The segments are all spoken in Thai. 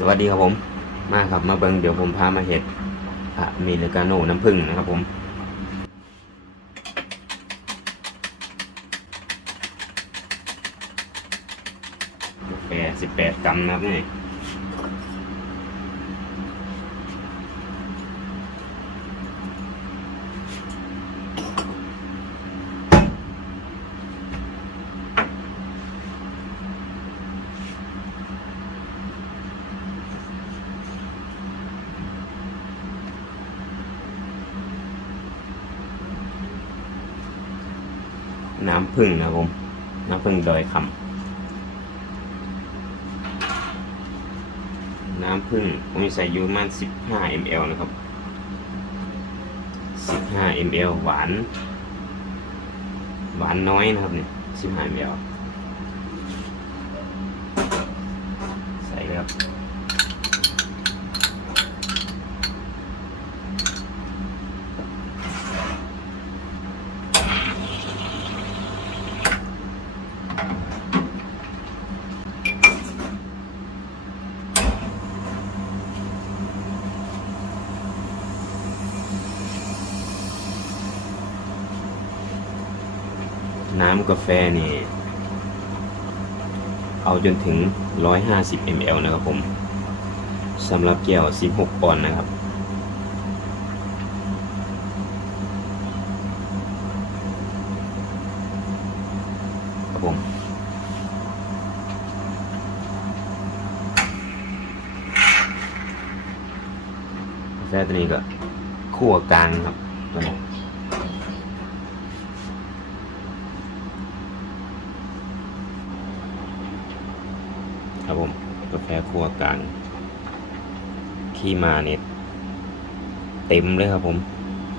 สวัสดีครับผม มาครับมาเบิงเดี๋ยวผมพามาเห็ดอะเมริกาโน่น้ำผึ้งนะครับผมกาแฟสิบแปดกรัมนะครับนี่ น้ำผึ้งนะครับผม น้ำผึ้งดอยคำน้ำผึ้งผมจะใส่อยู่ประมาณ15 ml นะครับ 15 ml หวาน หวานน้อยนะครับเนี่ย15 ml ใส่ครับ น้ำกาแฟนี่เอาจนถึง 150 ml นะครับผมสำหรับแก้ว 16 ปอนด์นะครับ ครับผม กาแฟตัวนี้ก็คั่วกลางครับตัวนี้ ครับผมกาแฟครัวกลางที่มาเนี่ยเต็มเลยครับผม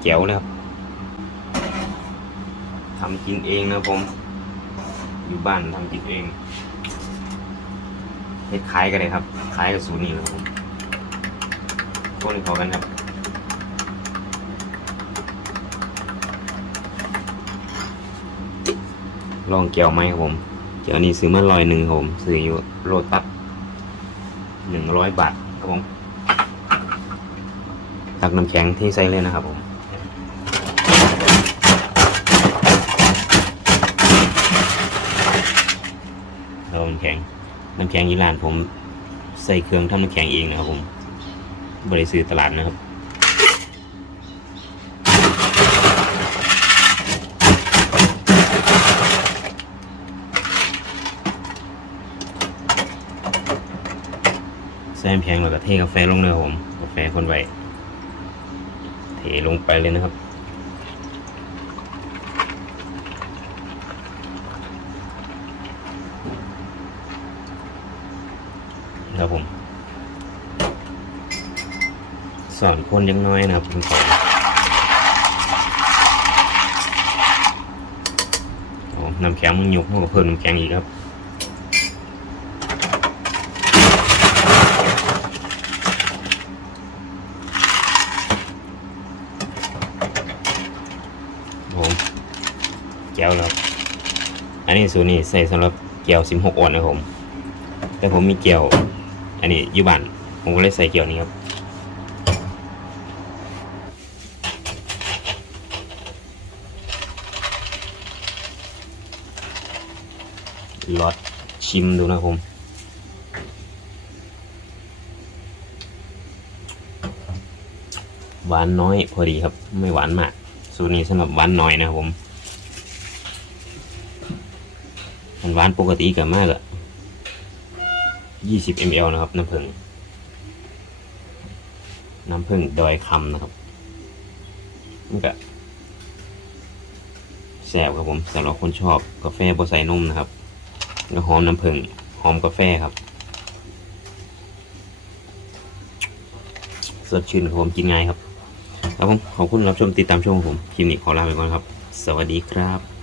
แจ๋วเลยครับทำกินเองนะผม อยู่บ้านทำกินเองคล้ายกันเลยครับคล้ายกับสูตรนี้เลยครับผมคนเขากันครับลองแก้วไหมครับผม แก้วนี้ซื้อมาร้อยหนึ่งผมซื้ออยู่โรตัสหนึ่งร้อยบาทครับผมตักน้ำแข็งที่ใส่เลยนะครับผมเราน้ำแข็งน้ำแข็งยีรานผมใส่เครื่องทำน้ำแข็งเองนะครับผมบริซื้อตลาดนะครับ ใส่น้ำแข็งแล้วก็เทกาแฟลงเลยผมกาแฟคนไว้เทลงไปเลยนะครับครับผมสอนคนยังน้อยนะครับคุณสอนโอ้น้ำแข็งมันยุกมันก็เพิ่มน้ำแข็งอีกครับ ผมแก้วแล้ว อันนี้สูตรนี้ใส่สำหรับแก้ว16ออนนะครับผม แต่ผมมีแก้วอันนี้อยู่บ้านผมก็เลยใส่แก้วนี้ครับลอดชิมดูนะครับผมหวานน้อยพอดีครับ ไม่หวานมาก สูตรนี้สำหรับหวานน้อยนะครับผมันหวานปกติกับมากอะยี่สิบ ml นะครับ น้ำผึ้งน้ำผึ้งดอยคำนะครับมันก็แซ่บครับผมสำหรับคนชอบกาแฟบใส่นมนะครับก็หอมน้ำผึ้งหอมกาแฟครับ สดชื่นครับผมกินง่ายครับ ครับผม ขอบคุณรับชมติดตามชมของผมคลิปนี้ขอลาไปก่อนครับ สวัสดีครับ